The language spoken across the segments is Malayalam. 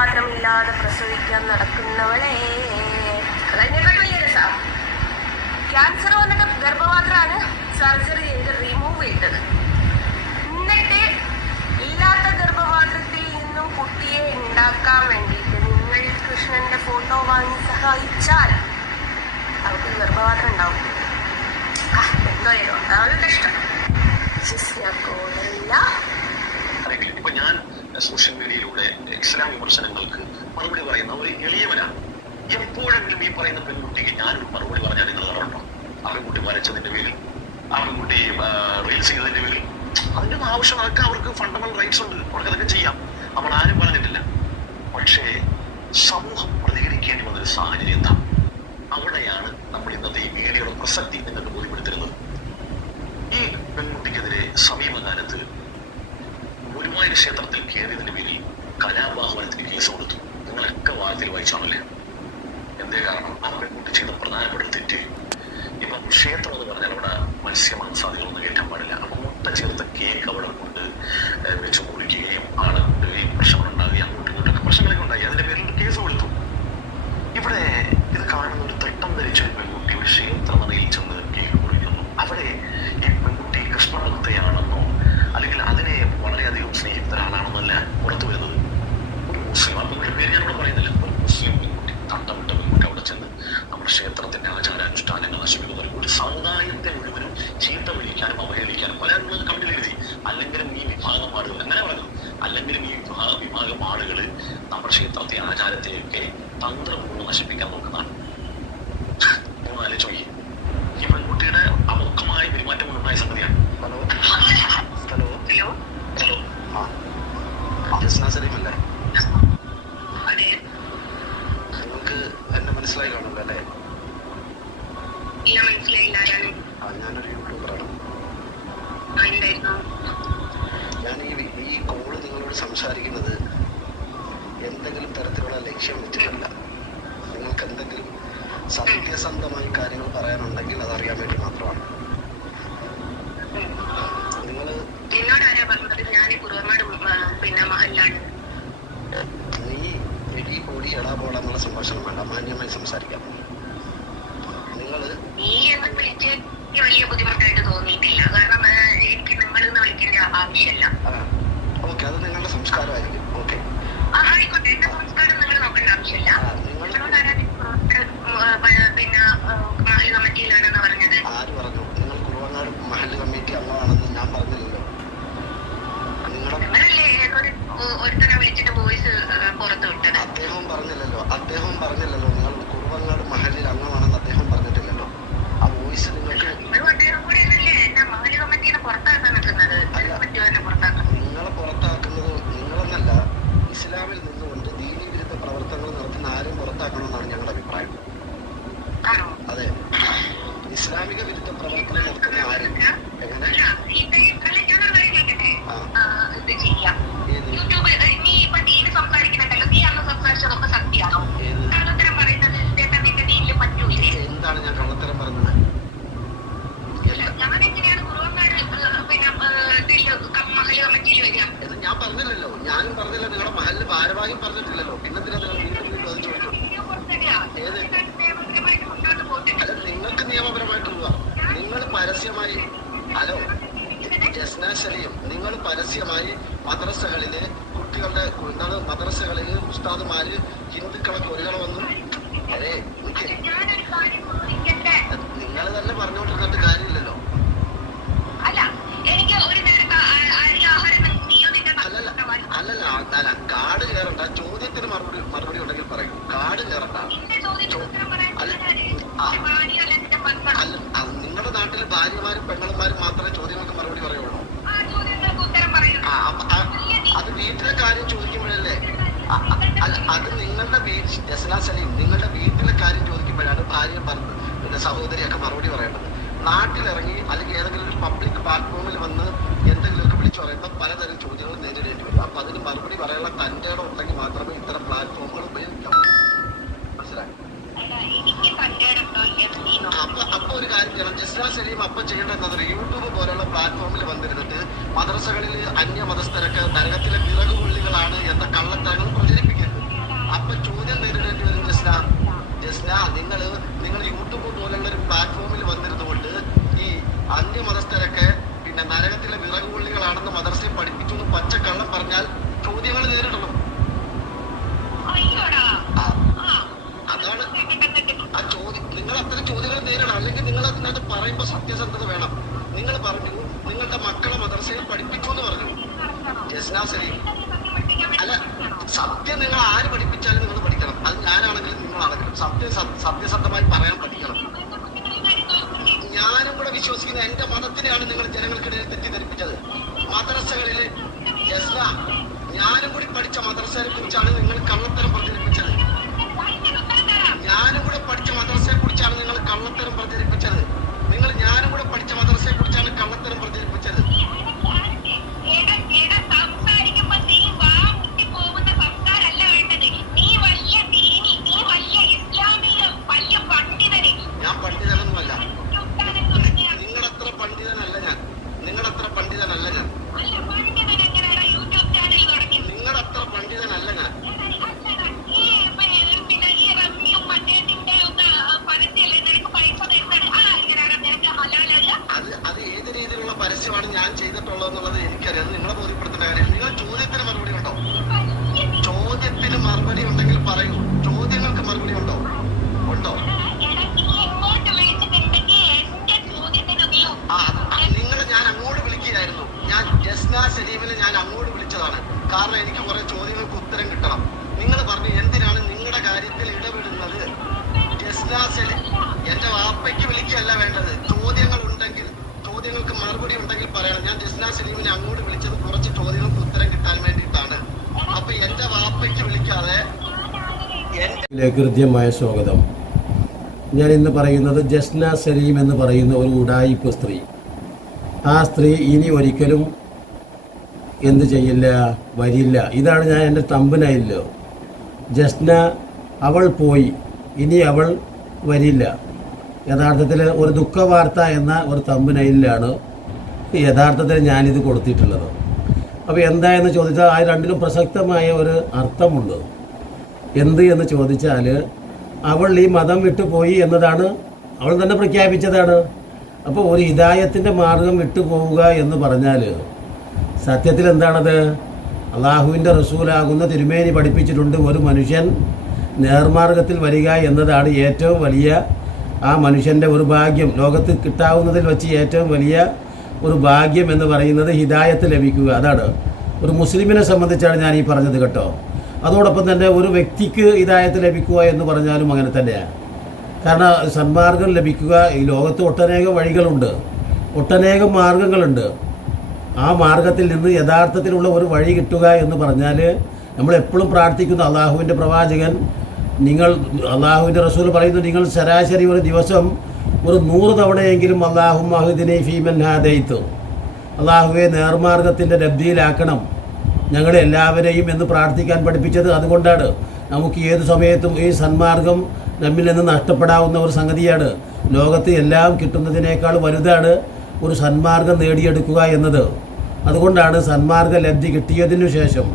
ഗർഭപാത്രമില്ലാതെ പ്രസവിക്കാൻ നടക്കുന്നവളെ. ക്യാൻസർ വന്നിട്ട് ഗർഭപാത്രമാണ് സർജറി ചെയ്ത് റിമൂവ് ചെയ്തത്. എന്നിട്ട് ഇല്ലാത്ത ഗർഭപാത്രത്തിൽ നിന്നും കുട്ടിയെ ഉണ്ടാക്കാൻ വേണ്ടിയിട്ട് നിങ്ങൾ കൃഷ്ണന്റെ ഫോട്ടോ വാങ്ങി സഹായിച്ചാൽ അവർക്ക് ഗർഭപാത്രം ഉണ്ടാവും. എന്തോ ഏതോ അവളുടെ ഇഷ്ടം. ശിസ്യാക്കോടല്ല സോഷ്യൽ മീഡിയയിലൂടെ ഇസ്ലാം വിമർശനങ്ങൾക്ക് മറുപടി പറയുന്ന ഒരു എളിയവനാണ്. എപ്പോഴെങ്കിലും ഈ പറയുന്ന പെൺകുട്ടിക്ക് ഞാനൊരു മറുപടി പറഞ്ഞാൽ നിങ്ങൾ കണ്ടുണ്ടോ ആ വരച്ചതിന്റെ പേരിൽ ആ റീൽസ് ചെയ്തതിന്റെ പേരിൽ. അതിന്റെ ആവശ്യം അതൊക്കെ അവർക്ക് ഫണ്ടമെന്റൽ റൈറ്റ്സ് ഉണ്ട്. അവർക്ക് അതൊക്കെ ചെയ്യാം നമ്മൾ ആരും പറഞ്ഞിട്ടില്ല പക്ഷേ സമൂഹം പ്രതികരിക്കേണ്ടി വന്നൊരു സാഹചര്യം എന്താ അവിടെയാണ് നമ്മൾ ഇന്നത്തെ ഈ വീഡിയോയുടെ പ്രസക്തി നിങ്ങൾക്ക് ബോധ്യപ്പെടുത്തിരുന്നത് ഈ പെൺകുട്ടിക്കെതിരെ സമീപകാലത്ത് ഗുരുവായൂർ ക്ഷേത്രത്തിൽ കയറിയതിന്റെ പേരിൽ കലാപാഹവനത്തിന് കേസ് കൊടുത്തു നിങ്ങളൊക്കെ വാർത്തയിൽ വായിച്ചാണല്ലേ എന്തേ കാരണം ആ പെൺകുട്ടി ചെയ്ത പ്രധാനപ്പെട്ട ഒരു തെറ്റ് ഇപ്പം ക്ഷേത്രം എന്ന് പറഞ്ഞാൽ അവിടെ മത്സ്യമാംസാദികളൊന്നും കയറ്റാൻ പാടില്ല. അപ്പൊ മുട്ട ചേർത്ത കേക്ക് അവിടെ കൊണ്ട് വെച്ച് മുറിക്കുകയും ആളെ കൊണ്ടുകയും പ്രശ്നങ്ങൾ ഉണ്ടാകുകയും അങ്ങോട്ടും ഇങ്ങോട്ടൊക്കെ പ്രശ്നങ്ങളൊക്കെ ഉണ്ടായി. അതിന്റെ പേരിൽ കേസ് കൊടുത്തു. ഇവിടെ ഇത് കാണുന്ന ഒരു തട്ടം ധരിച്ച ഒരു പെൺകുട്ടി ഒരു ക്ഷേത്രമതയിൽ ചെന്ന് കേക്ക് മുറിക്കുന്നു അവിടെ ഈ പെൺകുട്ടി കൃഷ്ണഭക്തയാണെന്നോ അല്ലെങ്കിൽ അതിനെ വളരെയധികം സ്നേഹിക്കുന്ന ഒരാളാണെന്നല്ല പുറത്തു വരുന്നത് ഒരു മുസ്ലിം ആ പെൺകുട്ടിയുടെ പേര് ഞാനിവിടെ പറയുന്നില്ല ഒരു മുസ്ലിം പെൺകുട്ടി തട്ടമിട്ട പെൺകുട്ടി അവിടെ ചെന്ന് നമ്മുടെ ക്ഷേത്രത്തിന്റെ ആചാരാനുഷ്ഠാനങ്ങൾ നശിപ്പിക്കുന്ന ഒരു- ഒരു സമുദായത്തെ മുഴുവനും ചീത്ത വിളിക്കാനും അവഹേളിക്കാനും പല കമ്മിറ്റിയിൽ എഴുതി അല്ലെങ്കിലും ഈ വിഭാഗം ആളുകൾ അങ്ങനെ പറഞ്ഞു അല്ലെങ്കിലും ഈ വിഭാഗ വിഭാഗം ആളുകൾ നമ്മുടെ ക്ഷേത്രത്തെ ആചാരത്തെയൊക്കെ തന്ത്രം കൊണ്ട് നശിപ്പിക്കാൻ നോക്കുന്നതാണ് നോക്കി ഈ പെൺകുട്ടിയുടെ അമുഖമായ പെരുമാറ്റം കൊണ്ടുണ്ടായ സംഗതിയാണ് ഹലോ ഹലോ ഹലോ ഹലോ സലീമല്ലേ നിങ്ങൾക്ക് എന്നെ മനസ്സിലായി കാണുമല്ലോ അല്ലേ ഞാനൊരു യൂട്യൂബറാണ് ഞാൻ ഈ കോൾ നിങ്ങളോട് സംസാരിക്കുന്നത് എന്തെങ്കിലും തരത്തിലുള്ള ലക്ഷ്യം വെച്ചിട്ടല്ല. നിങ്ങൾക്ക് എന്തെങ്കിലും സത്യസന്ധമായി കാര്യങ്ങൾ പറയാനുണ്ടെങ്കിൽ അത് അറിയാൻ വേണ്ടി മാത്രമാണ്. നിങ്ങൾ നീ എടി പൊടി എടാ പോടാ എന്നുള്ള സംഭാഷണം വേണ്ട. മാന്യമായി സംസാരിക്കാം. നിങ്ങൾ നീ എന്ന് വിളിച്ച് എനിക്ക് വലിയ ബുദ്ധിമുട്ടായിട്ട് തോന്നിയിട്ടില്ല. കാരണം എനിക്ക് നിങ്ങൾ എന്ന് വിളിക്കേണ്ട ആവശ്യമല്ല. ഓക്കെ അത് നിങ്ങളുടെ സംസ്കാരമായിരിക്കും. July. കള്ളത്തരം ഇസ്ലാമിക വിരുദ്ധ പ്രവർത്തനം നടത്തുന്ന ആര്? എന്താണ് ഞാൻ കള്ളത്തരം പറഞ്ഞത് ഞാൻ പറഞ്ഞില്ലല്ലോ. ഞാനും പറഞ്ഞില്ല. നിങ്ങളുടെ മഹലിൽ ഭാരവാഹിയും പറഞ്ഞിട്ടില്ലല്ലോ. ജസ്ന നിങ്ങൾ പരസ്യമായി മദ്രസകളിൽ കുട്ടികളുടെ മദ്രസകളിൽ ഉസ്താദുമാര് ഹിന്ദുക്കളെ കൊല്ലണമെന്നും അതെ. വീട്ടിലെ കാര്യം ചോദിക്കുമ്പോഴല്ലേ? അത് നിങ്ങളുടെ വീട്ടിൽ ജസ്ന സലീം നിങ്ങളുടെ വീട്ടിലെ കാര്യം ചോദിക്കുമ്പോഴാണ് ഭാര്യ പറഞ്ഞത്. പിന്നെ സഹോദരിയൊക്കെ മറുപടി പറയേണ്ടത്. നാട്ടിലിറങ്ങി അല്ലെങ്കിൽ ഏതെങ്കിലും ഒരു പബ്ലിക് പ്ലാറ്റ്ഫോമിൽ വന്ന് എന്തെങ്കിലുമൊക്കെ വിളിച്ചു പറയുമ്പോൾ പലതരം ചോദ്യങ്ങൾ നേരിടേണ്ടി വരും. അപ്പൊ അതിന് മറുപടി പറയാനുള്ള തന്റെ ഇടം ഉണ്ടെങ്കിൽ മാത്രമേ ഇത്തരം പ്ലാറ്റ്ഫോമുകൾ ഉപയോഗിക്കാം. മനസ്സിലായി. അപ്പൊ അപ്പൊ ഒരു കാര്യം ചെയ്യണം. ജസ്ന സലീം അപ്പൊ ചെയ്യേണ്ടത് യൂട്യൂബ് പോലുള്ള പ്ലാറ്റ്ഫോമിൽ വന്നിരുന്നിട്ട് മദ്രസകളിൽ അന്യ മതസ്ഥരൊക്കെ നരകത്തിലെ വിറകുപുള്ളികളാണ് എന്ന കള്ളത്തരങ്ങൾ പ്രചരിപ്പിക്കുന്നത് അപ്പൊ ചോദ്യം നേരിടേണ്ടി വരും ജസ്ന. ജസ്ന നിങ്ങൾ നിങ്ങൾ യൂട്യൂബ് പോലുള്ള ഒരു പ്ലാറ്റ്ഫോമിൽ വന്നിരുന്നുകൊണ്ട് ഈ അന്യ മതസ്ഥരൊക്കെ പിന്നെ നരകത്തിലെ വിറകുപുള്ളികളാണെന്ന് മദ്രസയിൽ പഠിപ്പിച്ചു എന്ന് പച്ച കള്ളം പറഞ്ഞാൽ ചോദ്യങ്ങൾ നേരിടണം. അതാണ് ആ ചോദ്യം. നിങ്ങൾ അത്തരം ചോദ്യങ്ങൾ നേരിടണം. അല്ലെങ്കിൽ നിങ്ങൾ അതിനകത്ത് പറയുമ്പോൾ സത്യസന്ധത വേണം. നിങ്ങൾ പറഞ്ഞു നിങ്ങളുടെ മക്കളെ മദ്രസയിൽ പഠിപ്പിക്കൂ എന്ന് പറഞ്ഞു. ജസ്ന സലീം. അല്ല സത്യം നിങ്ങൾ ആര് പഠിപ്പിച്ചാലും നിങ്ങൾ പഠിക്കണം. അത് ഞാനാണെങ്കിലും നിങ്ങളാണെങ്കിലും സത്യം സത്യസന്ധമായി പറയാൻ പഠിക്കണം. ഞാനും കൂടെ വിശ്വസിക്കുന്ന എന്റെ മതത്തിനെയാണ് നിങ്ങൾ ജനങ്ങൾക്കിടയിൽ തെറ്റിദ്ധരിപ്പിച്ചത്. മദ്രസകളിൽ ജസ്ന ഞാനും കൂടി പഠിച്ച മദ്രസയെ കുറിച്ചാണ് നിങ്ങൾ കള്ളത്തരം പ്രചരിപ്പിച്ചത്. ഞാനും കൂടെ പഠിച്ച മദ്രസയെ കുറിച്ചാണ് നിങ്ങൾ കള്ളത്തരം പ്രചരിപ്പിച്ചത്. നിങ്ങൾ ഞാനും കൂടെ പഠിച്ച മദ്രസയെ കുറിച്ചാണ് കള്ളത്തരം പ്രചരിപ്പിച്ചത്. ഞാൻ ഷരീഫിനെ ഞാൻ അങ്ങോട്ട് വിളിച്ചതാണ്. കാരണം എനിക്ക് കുറെ ചോദ്യങ്ങൾക്ക് ഉത്തരം കിട്ടണം. നിങ്ങൾ പറഞ്ഞു എന്തിനാണ് നിങ്ങളുടെ കാര്യത്തിൽ ഇടപെടുന്നത്? എന്റെ വാപ്പയ്ക്ക് വിളിക്കുകയല്ല വേണ്ടത്. ചോദ്യങ്ങൾ ഉണ്ടെങ്കിൽ ചോദ്യങ്ങൾക്ക് മറുപടി ഉണ്ടെങ്കിൽ പറയണം. ഞാൻ ജസ്ന ഷരീഫിനെ അങ്ങോട്ട് വിളിച്ചത് കുറച്ച് ചോദ്യങ്ങൾക്ക് ഉത്തരം കിട്ടാൻ വേണ്ടിയിട്ടാണ്. അപ്പൊ എന്റെ വാപ്പയ്ക്ക് വിളിക്കാതെ കൃത്യമായ സ്വാഗതം. ഞാൻ ഇന്ന് പറയുന്നത് ജസ്ന സലീം എന്ന് പറയുന്ന ഒരു ഉടായിപ്പ് സ്ത്രീ. ആ സ്ത്രീ ഇനി ഒരിക്കലും എന്ത് ചെയ്യില്ല വരില്ല ഇതാണ് ഞാൻ എന്റെ തമ്പനായില്ലോ. ജസ്ന അവൾ പോയി. ഇനി അവൾ വരില്ല യഥാർത്ഥത്തിൽ ഒരു ദുഃഖവാർത്ത എന്ന ഒരു തമ്പനയിലാണ് യഥാർത്ഥത്തിൽ ഞാനിത് കൊടുത്തിട്ടുള്ളത്. അപ്പോൾ എന്താ എന്ന് ചോദിച്ചാൽ ആ രണ്ടിലും പ്രസക്തമായ ഒരു അർത്ഥമുണ്ട്. എന്ത് എന്ന് ചോദിച്ചാൽ അവൾ ഈ മതം വിട്ടുപോയി എന്നതാണ് അവൾ തന്നെ പ്രഖ്യാപിച്ചതാണ്. അപ്പോൾ ഒരു ഹിതായത്തിന്റെ മാർഗം വിട്ടുപോവുക എന്ന് പറഞ്ഞാൽ സത്യത്തിൽ എന്താണത് അള്ളാഹുവിന്റെ റസൂലാകുന്ന തിരുമേനി പഠിപ്പിച്ചിട്ടുണ്ട് ഒരു മനുഷ്യൻ നേർമാർഗത്തിൽ വരിക എന്നതാണ് ഏറ്റവും വലിയ ആ മനുഷ്യന്റെ ഒരു ഭാഗ്യം. ലോകത്ത് കിട്ടാവുന്നതിൽ വെച്ച് ഏറ്റവും വലിയ ഒരു ഭാഗ്യം എന്ന് പറയുന്നത് ഹിദായത്ത് ലഭിക്കുക. അതാണ്. ഒരു മുസ്ലിമിനെ സംബന്ധിച്ചാണ് ഞാൻ ഈ പറഞ്ഞത് കേട്ടോ. അതോടൊപ്പം തന്നെ ഒരു വ്യക്തിക്ക് ഹിദായത്ത് ലഭിക്കുക എന്ന് പറഞ്ഞാലും അങ്ങനെ തന്നെയാണ് കാരണം സന്മാർഗം ലഭിക്കുക. ഈ ലോകത്ത് ഒട്ടനേകം വഴികളുണ്ട്. ഒട്ടനേകം മാർഗങ്ങളുണ്ട്. ആ മാർഗത്തിൽ നിന്ന് യഥാർത്ഥത്തിലുള്ള ഒരു വഴി കിട്ടുക എന്ന് പറഞ്ഞാൽ നമ്മൾ എപ്പോഴും പ്രാർത്ഥിക്കുന്നു അള്ളാഹുവിന്റെ പ്രവാചകൻ നിങ്ങൾ അള്ളാഹുവിന്റെ റസൂൽ പറയുന്നു നിങ്ങൾ ശരാശരി ഒരു ദിവസം ഒരു നൂറ് തവണയെങ്കിലും അള്ളാഹു മഹുദിനെ ഫീമൻ ഹാദയിത്തു അള്ളാഹുവെ നേർമാർഗത്തിന്റെ ലബ്ധിയിലാക്കണം. ഞങ്ങളെ എല്ലാവരെയും എന്ന് പ്രാർത്ഥിക്കാൻ പഠിപ്പിച്ചത് അതുകൊണ്ടാണ്. നമുക്ക് ഏത് സമയത്തും ഈ സന്മാർഗം നമ്മിൽ നിന്ന് നഷ്ടപ്പെടാവുന്ന ഒരു സംഗതിയാണ്. ലോകത്ത് എല്ലാം കിട്ടുന്നതിനേക്കാൾ വലുതാണ് ഒരു സന്മാർഗം നേടിയെടുക്കുക എന്നത്. അതുകൊണ്ടാണ് സന്മാർഗ ലബ്ധി കിട്ടിയതിനു ശേഷം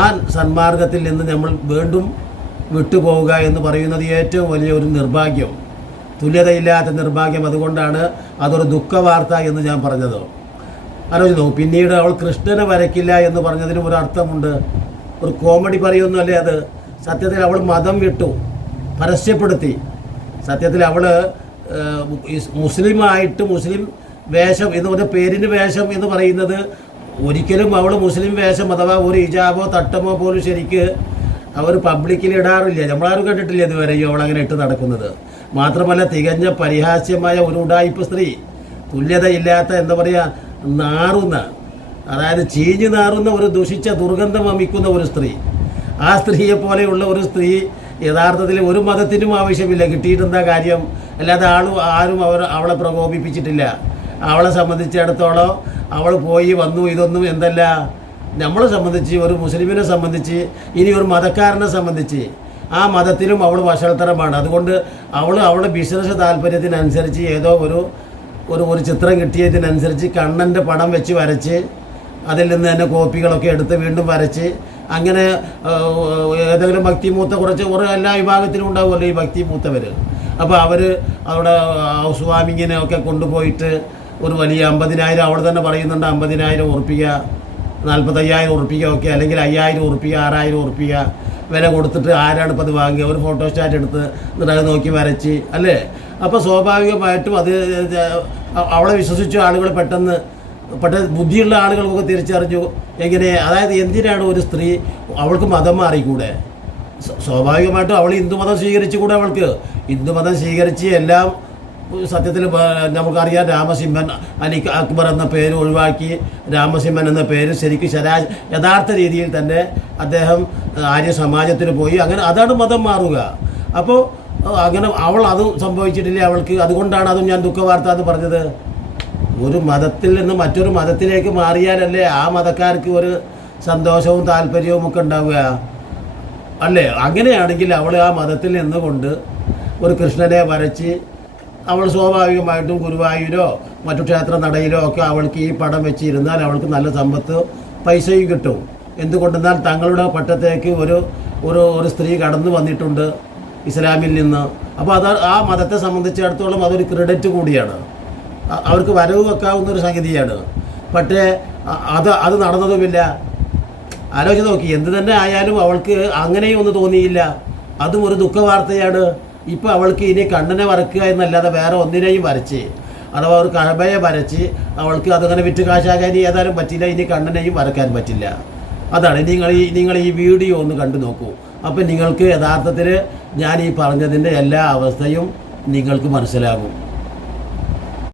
ആ സന്മാർഗത്തിൽ നിന്ന് നമ്മൾ വീണ്ടും വിട്ടുപോവുക എന്ന് പറയുന്നത് ഏറ്റവും വലിയ ഒരു നിർഭാഗ്യം. തുല്യതയില്ലാത്ത നിർഭാഗ്യം അതുകൊണ്ടാണ് അതൊരു ദുഃഖവാർത്ത എന്ന് ഞാൻ പറഞ്ഞത്. ആലോചിച്ച് നോക്കും പിന്നീട് അവൾ കൃഷ്ണനെ വരയ്ക്കില്ല എന്ന് പറഞ്ഞതിനും ഒരു അർത്ഥമുണ്ട്. ഒരു കോമഡി പറയുന്നല്ലേ അത്? സത്യത്തിൽ അവൾ മതം വിട്ടു പരസ്യപ്പെടുത്തി. സത്യത്തിൽ അവൾ മുസ്ലിമായിട്ട് മുസ്ലിം വേഷം എന്ന് പറഞ്ഞ പേരിന് വേഷം എന്ന് പറയുന്നത് ഒരിക്കലും അവൾ മുസ്ലിം വേഷം അഥവാ ഒരു ഹിജാബോ തട്ടമോ പോലും ശരിക്ക് അവർ പബ്ലിക്കിൽ ഇടാറില്ല. നമ്മളാരും കണ്ടിട്ടില്ല ഇതുവരെയും അവൾ അങ്ങനെ ഇട്ട് നടക്കുന്നത്. മാത്രമല്ല തികഞ്ഞ പരിഹാസ്യമായ ഒരു ഉടായിപ്പ് സ്ത്രീ തുല്യതയില്ലാത്ത എന്താ പറയുക നാറുന്ന അതായത് ചീഞ്ഞു നാറുന്ന ഒരു ദുഷിച്ച ദുർഗന്ധം വമിക്കുന്ന ഒരു സ്ത്രീ. ആ സ്ത്രീയെ പോലെയുള്ള ഒരു സ്ത്രീ യഥാർത്ഥത്തിൽ ഒരു മതത്തിനും ആവശ്യമില്ല. കിട്ടിയിട്ടെന്താ കാര്യം? അല്ലാതെ ആളും ആരും അവർ അവളെ പ്രകോപിപ്പിച്ചിട്ടില്ല. അവളെ സംബന്ധിച്ചിടത്തോളം അവൾ പോയി വന്നു ഇതൊന്നും എന്തല്ല. നമ്മളെ സംബന്ധിച്ച് ഒരു മുസ്ലിമിനെ സംബന്ധിച്ച് ഇനി ഒരു മതക്കാരനെ സംബന്ധിച്ച് ആ മതത്തിലും അവൾ വഷളത്തരമാണ്. അതുകൊണ്ട് അവൾ അവളുടെ ബിസിനസ് താല്പര്യത്തിനനുസരിച്ച് ഏതോ ഒരു ഒരു ഒരു ചിത്രം കിട്ടിയതിനനുസരിച്ച് കണ്ണന്റെ പടം വെച്ച് വരച്ച് അതിൽ നിന്ന് തന്നെ കോപ്പികളൊക്കെ എടുത്ത് വീണ്ടും വരച്ച് അങ്ങനെ ഏതെങ്കിലും ഭക്തിമൂത്ത കുറച്ച് കുറേ എല്ലാ വിഭാഗത്തിലും ഉണ്ടാവുമല്ലോ ഈ ഭക്തിമൂത്തവർ അപ്പോൾ അവർ അവിടെ ഹൗസ് വാമിങ്ങിനെ ഒക്കെ കൊണ്ടുപോയിട്ട് ഒരു വലിയ അമ്പതിനായിരം അവിടെ തന്നെ പറയുന്നുണ്ട്. അമ്പതിനായിരം ഉറപ്പിക്കുക നാൽപ്പത്തയ്യായിരം ഉറപ്പിക്കുക ഒക്കെ അല്ലെങ്കിൽ അയ്യായിരം ഉറപ്പിക്കുക ആറായിരം ഉറപ്പിക്കുക വില കൊടുത്തിട്ട് ആരാണ് ഇപ്പോൾ അത് വാങ്ങിയത് ഒരു ഫോട്ടോസ്റ്റാറ്റ് എടുത്ത് എന്നിട്ട് അത് നോക്കി വരച്ച് അല്ലേ? അപ്പോൾ സ്വാഭാവികമായിട്ടും അത് അവളെ വിശ്വസിച്ച ആളുകൾ പെട്ടെന്ന് പെട്ടെന്ന് ബുദ്ധിയുള്ള ആളുകൾക്കൊക്കെ തിരിച്ചറിഞ്ഞു. എങ്ങനെ? അതായത് എന്തിനാണ് ഒരു സ്ത്രീ അവൾക്ക് മതം മാറിക്കൂടെ? സ്വ- സ്വാഭാവികമായിട്ടും അവൾ ഹിന്ദുമതം സ്വീകരിച്ചു കൂടെ അവൾക്ക്? ഹിന്ദുമതം സ്വീകരിച്ച് എല്ലാം സത്യത്തിൽ നമുക്കറിയാം രാമസിംഹൻ അലി അക്ബർ എന്ന പേര് ഒഴിവാക്കി രാമസിംഹൻ എന്ന പേര് ശരിക്കും ശരാ യഥാർത്ഥ രീതിയിൽ തന്നെ അദ്ദേഹം ആര്യ സമാജത്തിന് പോയി. അങ്ങനെ അതാണ് മതം മാറുക. അപ്പോൾ അങ്ങനെ അവൾ അത് സംഭവിച്ചിട്ടില്ല അവൾക്ക്? അതുകൊണ്ടാണ് അതും ഞാൻ ദുഃഖവാർത്ത എന്ന് പറഞ്ഞത്. ഒരു മതത്തിൽ നിന്ന് മറ്റൊരു മതത്തിലേക്ക് മാറിയാലല്ലേ ആ മതക്കാർക്ക് ഒരു സന്തോഷവും താല്പര്യവും ഒക്കെ ഉണ്ടാവുക? അല്ലേ? അങ്ങനെയാണെങ്കിൽ അവൾ ആ മതത്തിൽ നിന്നുകൊണ്ട് ഒരു കൃഷ്ണനെ വരച്ച് അവൾ സ്വാഭാവികമായിട്ടും ഗുരുവായൂരോ മറ്റു ക്ഷേത്ര നടയിലോ ഒക്കെ അവൾക്ക് ഈ പടം വെച്ചിരുന്നാൽ അവൾക്ക് നല്ല സമ്പത്ത് പൈസയും കിട്ടും. എന്തുകൊണ്ടെന്നാൽ തങ്ങളുടെ പട്ടത്തേക്ക് ഒരു ഒരു ഒരു സ്ത്രീ കടന്നു വന്നിട്ടുണ്ട് ഇസ്ലാമിൽ നിന്ന്. അപ്പോൾ അത് ആ മതത്തെ സംബന്ധിച്ചിടത്തോളം അതൊരു ക്രെഡിറ്റ് കൂടിയാണ്. അവർക്ക് വരവ് വെക്കാവുന്ന ഒരു സംഗതിയാണ്. പക്ഷേ അത് അത് നടന്നതുമില്ല. ആലോചിച്ച് നോക്കി എന്ത് തന്നെ ആയാലും അവൾക്ക് അങ്ങനെയും ഒന്നും തോന്നിയില്ല. അതും ഒരു ദുഃഖവാർത്തയാണ്. ഇപ്പം അവൾക്ക് ഇനി കണ്ണനെ വരക്കുക എന്നല്ലാതെ വേറെ ഒന്നിനെയും വരച്ച് അഥവാ ഒരു കഴബയെ വരച്ച് അവൾക്ക് അതങ്ങനെ വിറ്റ് കാശാകാൻ ഏതായാലും പറ്റില്ല ഇനി കണ്ണനെയും വരക്കാൻ പറ്റില്ല. അതാണ് നിങ്ങൾ ഈ നിങ്ങൾ ഈ വീഡിയോ ഒന്ന് കണ്ടു നോക്കൂ. അപ്പം നിങ്ങൾക്ക് യഥാർത്ഥത്തിൽ ഞാൻ ഈ പറഞ്ഞതിന്റെ എല്ലാ അവസ്ഥയും നിങ്ങൾക്ക് മനസ്സിലാകും.